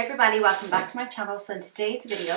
Hey everybody, welcome back to my channel. So in today's video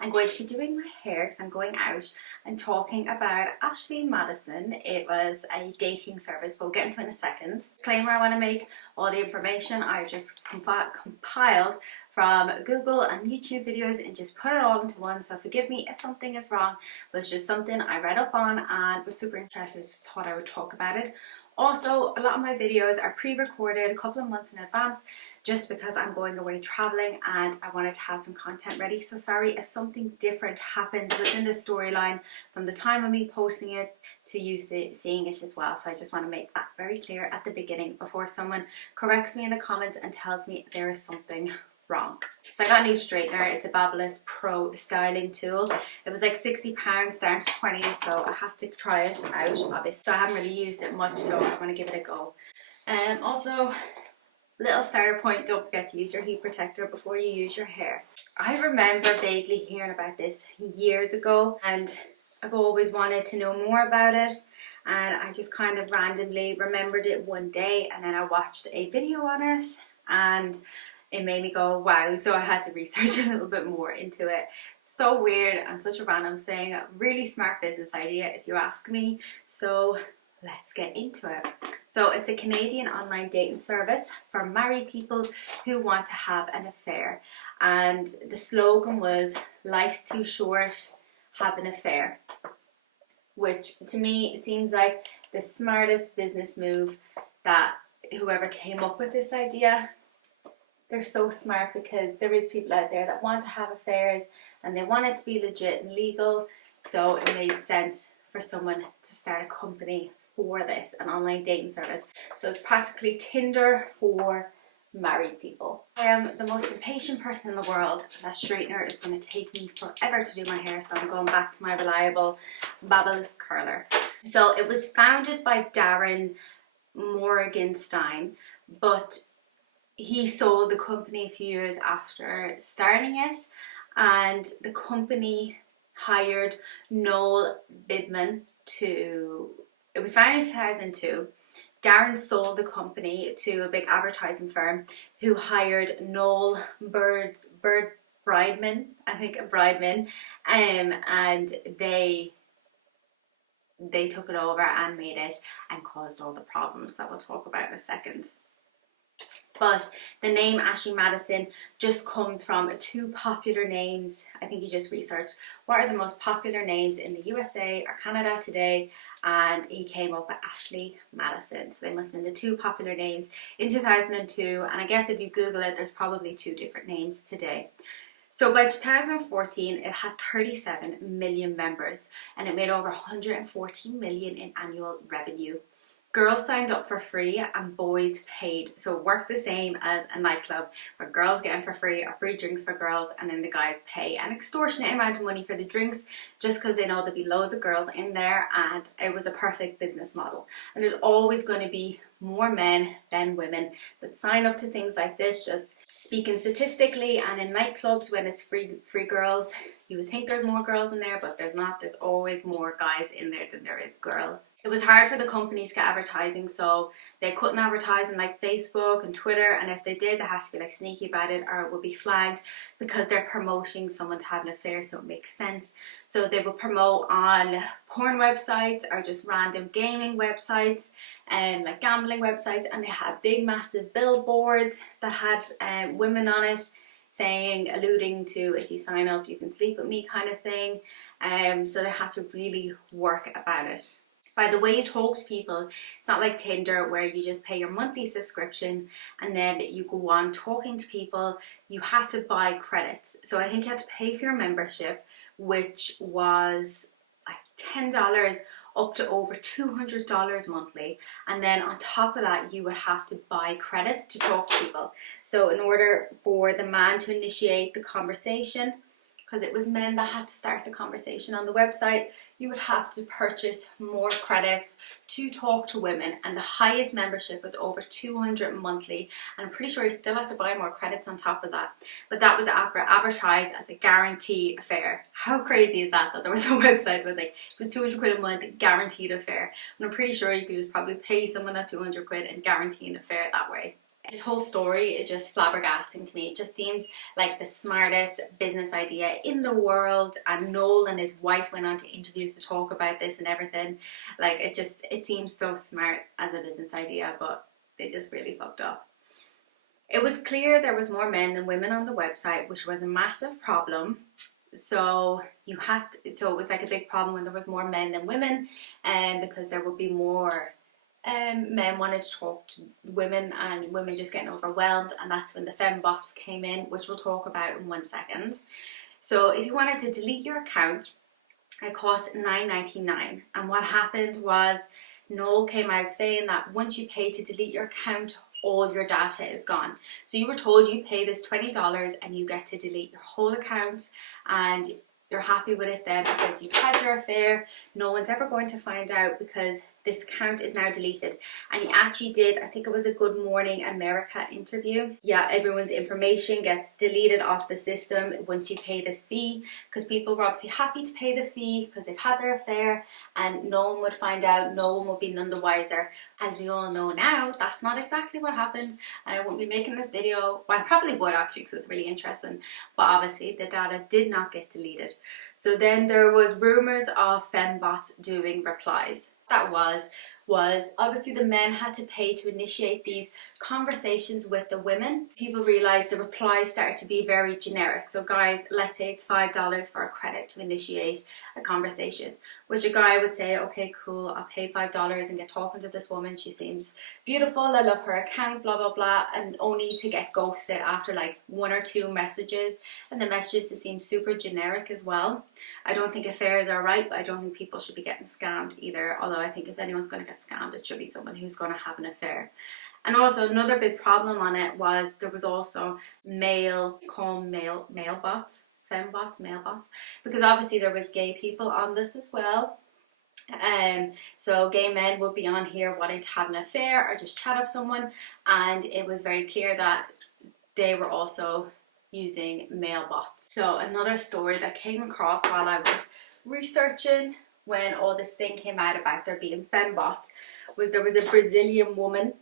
I'm going to be doing my hair because I'm going out and talking about Ashley Madison. It was a dating service, but we'll get into it in a second. Disclaimer, I want to make all the information I've just compiled from Google and YouTube videos and just put it all into one, so forgive me if something is wrong, but it's just something I read up on and was super interested, so thought I would talk about it. Also, a lot of my videos are pre-recorded a couple of months in advance just because I'm going away traveling and I wanted to have some content ready. So sorry if something different happens within the storyline from the time of me posting it to you seeing it as well. So I just want to make that very clear at the beginning before someone corrects me in the comments and tells me there is something wrong. So I got a new straightener. It's a Babyliss Pro styling tool. It was like £60 down to 20, so I have to try it out obviously. So I haven't really used it much, so I want to give it a go. Also, little starter point, don't forget to use your heat protector before you use your hair. I remember vaguely hearing about this years ago and I've always wanted to know more about it, and I just kind of randomly remembered it one day and then I watched a video on it and it made me go wow, so I had to research a little bit more into it. So weird and such a random thing, really smart business idea if you ask me. So let's get into it. So it's a Canadian online dating service for married people who want to have an affair, and the slogan was "Life's too short, have an affair," which to me seems like the smartest business move that whoever came up with this idea. They're so smart because there is people out there that want to have affairs and they want it to be legit and legal, so it made sense for someone to start a company for this, an online dating service. So it's practically Tinder for married people. I am the most impatient person in the world. That straightener is going to take me forever to do my hair, so I'm going back to my reliable Babyliss curler. So it was founded by Darren Morgenstein, but he sold the company a few years after starting it, and the company hired Noel Bidman to, it was founded in 2002. Darren sold the company to a big advertising firm who hired Noel Brideman, and they took it over and made it and caused all the problems that we'll talk about in a second. But the name Ashley Madison just comes from two popular names. I think he just researched what are the most popular names in the USA or Canada today, and he came up with Ashley Madison. So they must have been the two popular names in 2002, and I guess if you Google it, there's probably two different names today. So by 2014, it had 37 million members and it made over 114 million in annual revenue. Girls signed up for free and boys paid, so it worked the same as a nightclub where girls get in for free or free drinks for girls, and then the guys pay an extortionate amount of money for the drinks just because they know there'll be loads of girls in there, and it was a perfect business model. And there's always going to be more men than women that sign up to things like this. Just speaking statistically, and in nightclubs when it's free girls, you would think there's more girls in there, but there's not. There's always more guys in there than there is girls. It was hard for the companies to get advertising, so they couldn't advertise on like Facebook and Twitter, and if they did, they had to be like sneaky about it or it would be flagged because they're promoting someone to have an affair, so it makes sense. So they would promote on porn websites or just random gaming websites and like gambling websites, and they had big massive billboards that had women on it saying, alluding to if you sign up you can sleep with me kind of thing. So they had to really work about it. By the way you talk to people, it's not like Tinder where you just pay your monthly subscription and then you go on talking to people. You had to buy credits. So I think you had to pay for your membership, which was like $10 up to over $200 monthly, and then on top of that you would have to buy credits to talk to people. So in order for the man to initiate the conversation, because it was men that had to start the conversation on the website, you would have to purchase more credits to talk to women, and the highest membership was over $200 monthly, and I'm pretty sure you still have to buy more credits on top of that. But that was advertised as a guarantee affair. How crazy is that, that there was a website that was like, it was 200 quid a month, guaranteed affair. And I'm pretty sure you could just probably pay someone that 200 quid and guarantee an affair that way. This whole story is just flabbergasting to me. It just seems like the smartest business idea in the world, and Noel and his wife went on to interviews to talk about this and everything. Like, it seems so smart as a business idea, but they just really fucked up. It was clear there was more men than women on the website, which was a massive problem. So it was like a big problem when there was more men than women, and because there would be more men wanted to talk to women, and women just getting overwhelmed, and that's when the fembots came in, which we'll talk about in 1 second. So if you wanted to delete your account, it cost $9.99, and what happened was Noel came out saying that once you pay to delete your account, all your data is gone. So you were told you pay this $20 and you get to delete your whole account, and you're happy with it then because you've had your affair. No one's ever going to find out because this account is now deleted. And he actually did, I think it was a Good Morning America interview. Yeah, everyone's information gets deleted off the system once you pay this fee, because people were obviously happy to pay the fee because they've had their affair and no one would find out, no one would be none the wiser. As we all know now, that's not exactly what happened, and I won't be making this video. Well, I probably would actually because it's really interesting, but obviously the data did not get deleted. So then there was rumours of fembots doing replies. That was obviously the men had to pay to initiate these conversations with the women. People realized the replies started to be very generic. So guys, let's say it's $5 for a credit to initiate a conversation, which a guy would say, okay, cool, I'll pay $5 and get talking to this woman. She seems beautiful, I love her account, blah blah blah, and only to get ghosted after like 1 or 2 messages, and the messages to seem super generic as well. I don't think affairs are right, but I don't think people should be getting scammed either, although I think if anyone's going to get scammed, it should be someone who's going to have an affair. And also another big problem on it was there was also male bots, fembots, male bots, because obviously there was gay people on this as well. So gay men would be on here wanting to have an affair or just chat up someone, and it was very clear that they were also using male bots. So another story that came across while I was researching when all this thing came out about there being fembots was there was a Brazilian woman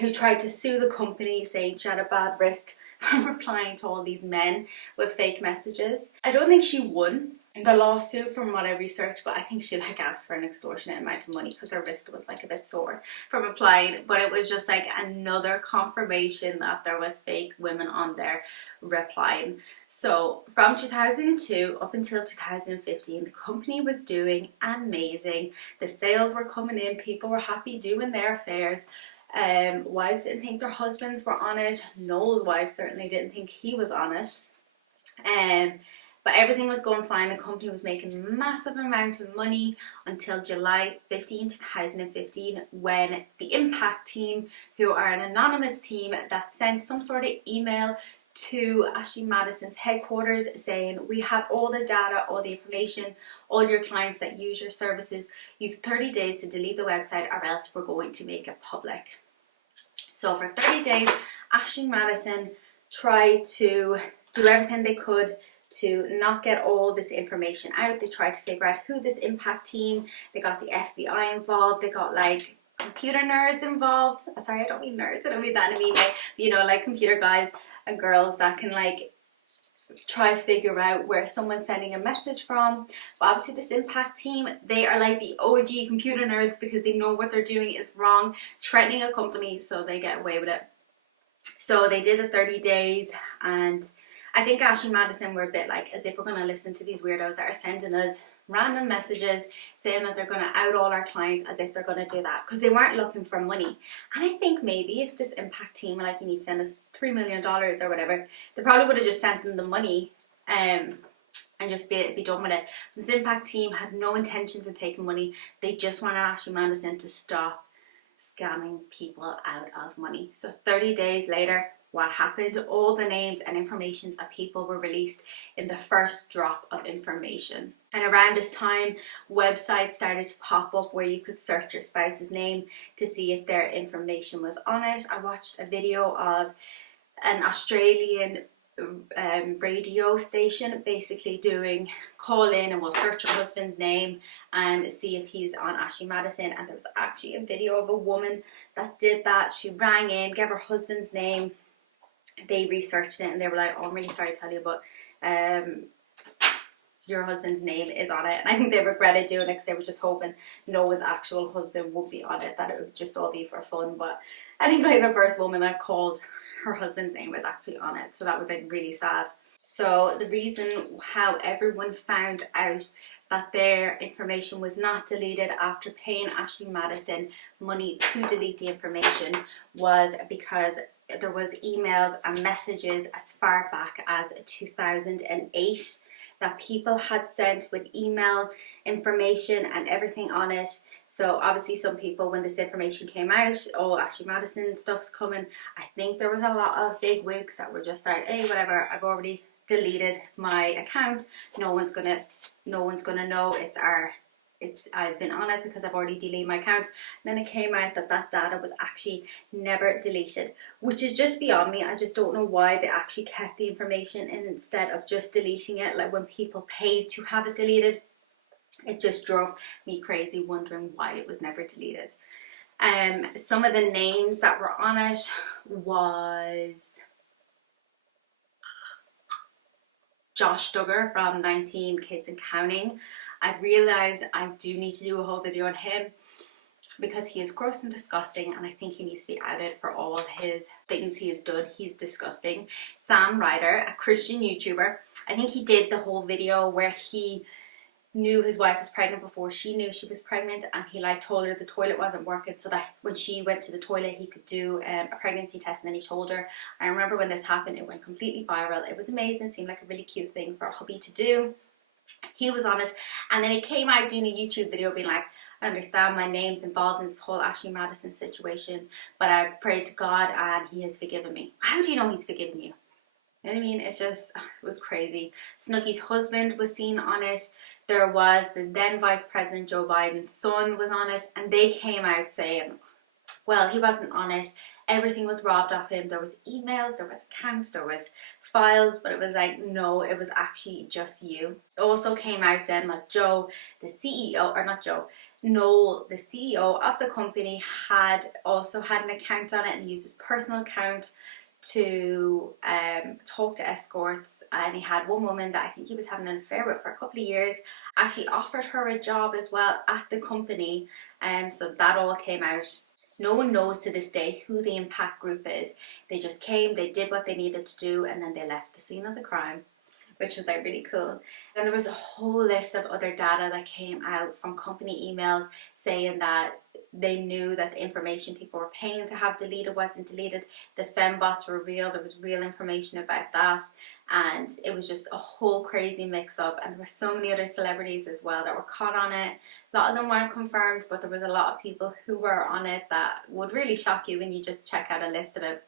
who tried to sue the company, saying she had a bad wrist from replying to all these men with fake messages. I don't think she won the lawsuit from what I researched, but I think she like asked for an extortionate amount of money because her wrist was like a bit sore from applying. But it was just like another confirmation that there was fake women on there replying. So from 2002 up until 2015, the company was doing amazing. The sales were coming in, people were happy doing their affairs. Wives didn't think their husbands were on it. Noel's wife certainly didn't think he was on it. But everything was going fine. The company was making a massive amount of money until July 15, 2015, when the Impact team, who are an anonymous team that sent some sort of email to Ashley Madison's headquarters saying, we have all the data, all the information, all your clients that use your services. You've 30 days to delete the website or else we're going to make it public. So for 30 days, Ashley Madison tried to do everything they could to not get all this information out. They tried to figure out who this Impact team, they got the FBI involved, they got like computer nerds involved. Sorry, I don't mean nerds, I don't mean that in a mean way, but you know, like computer guys and girls that can like try to figure out where someone's sending a message from. But obviously this Impact team, they are like the OG computer nerds because they know what they're doing is wrong, threatening a company, so they get away with it. So they did the 30 days, and I think Ashley Madison were a bit like, as if we're going to listen to these weirdos that are sending us random messages saying that they're going to out all our clients, as if they're going to do that, because they weren't looking for money. And I think maybe if this Impact team were like, you need to send us $3 million or whatever, they probably would have just sent them the money and just be done with it. This Impact team had no intentions of taking money. They just wanted Ashley Madison to stop scamming people out of money. So 30 days later, what happened? All the names and informations of people were released in the first drop of information. And around this time, websites started to pop up where you could search your spouse's name to see if their information was on it. I watched a video of an Australian radio station, basically doing call in and we'll search your husband's name and see if he's on Ashley Madison. And there was actually a video of a woman that did that. She rang in, gave her husband's name, they researched it and they were like, oh, I'm really sorry to tell you, but your husband's name is on it. And I think they regretted doing it because they were just hoping no one's actual husband would be on it, that it would just all be for fun. But I think like the first woman that called, her husband's name was actually on it, so that was like really sad. So the reason how everyone found out that their information was not deleted after paying Ashley Madison money to delete the information was because there was emails and messages as far back as 2008 that people had sent with email information and everything on it. So obviously some people, when this information came out, oh, Ashley Madison stuff's coming, I think there was a lot of big wigs that were just like, hey, whatever, I've already deleted my account, no one's gonna know I've been on it because I've already deleted my account. And then it came out that that data was actually never deleted, which is just beyond me. I just don't know why they actually kept the information and instead of just deleting it, like when people paid to have it deleted. It just drove me crazy wondering why it was never deleted. Some of the names that were on it was Josh Duggar from 19 Kids and Counting. I've realised I do need to do a whole video on him because he is gross and disgusting, and I think he needs to be outed for all of his things he has done. He's disgusting. Sam Ryder, a Christian YouTuber, I think he did the whole video where he knew his wife was pregnant before she knew she was pregnant, and he like told her the toilet wasn't working so that when she went to the toilet he could do a pregnancy test, and then he told her. I remember when this happened, it went completely viral. It was amazing, seemed like a really cute thing for a hubby to do. He was on it, and then he came out doing a YouTube video being like, I understand my name's involved in this whole Ashley Madison situation, but I prayed to God and he has forgiven me. How do you know he's forgiven you? You know what I mean? It's just, it was crazy. Snooki's husband was seen on it. There was the then Vice President Joe Biden's son was on it, and they came out saying, well, he wasn't on it. Everything was robbed off him. There was emails, there was accounts, there was files, but it was like, no, it was actually just you. It also came out then that Joe, the CEO, or not Joe, Noel, the CEO of the company, had also had an account on it and used his personal account to talk to escorts, and he had one woman that I think he was having an affair with for a couple of years, actually offered her a job as well at the company, so that all came out. No one knows to this day who the impact group is. They just came, they did what they needed to do, and then they left the scene of the crime, which was like really cool. Then there was a whole list of other data that came out from company emails saying that they knew that the information people were paying to have deleted wasn't deleted. The fembots were real, there was real information about that, and it was just a whole crazy mix up. And there were so many other celebrities as well that were caught on it. A lot of them weren't confirmed, but there was a lot of people who were on it that would really shock you when you just check out a list of it.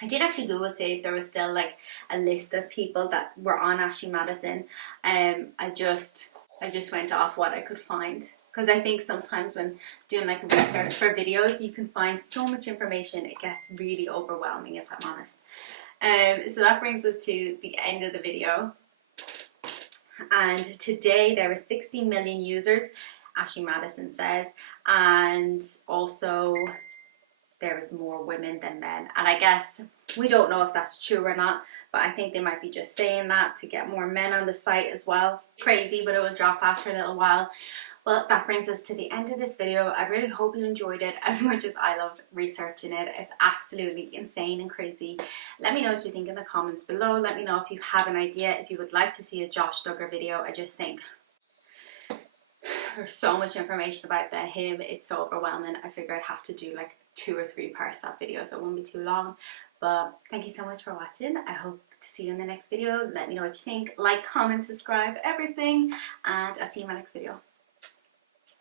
I did actually Google to see if there was still like a list of people that were on Ashley Madison. I just went off what I could find, because I think sometimes when doing like research for videos, you can find so much information, it gets really overwhelming, if I'm honest. So that brings us to the end of the video. And today there are 60 million users, Ashley Madison says, and also there is more women than men. And I guess we don't know if that's true or not, but I think they might be just saying that to get more men on the site as well. Crazy, but it will drop after a little while. Well, that brings us to the end of this video. I really hope you enjoyed it as much as I loved researching it. It's absolutely insane and crazy. Let me know what you think in the comments below. Let me know if you have an idea, if you would like to see a Josh Duggar video. I just think there's so much information about him, it's so overwhelming. I figure I'd have to do like 2 or 3 parts of that video, so it won't be too long. But thank you so much for watching. I hope to see you in the next video. Let me know what you think. Like, comment, subscribe, everything, and I'll see you in my next video.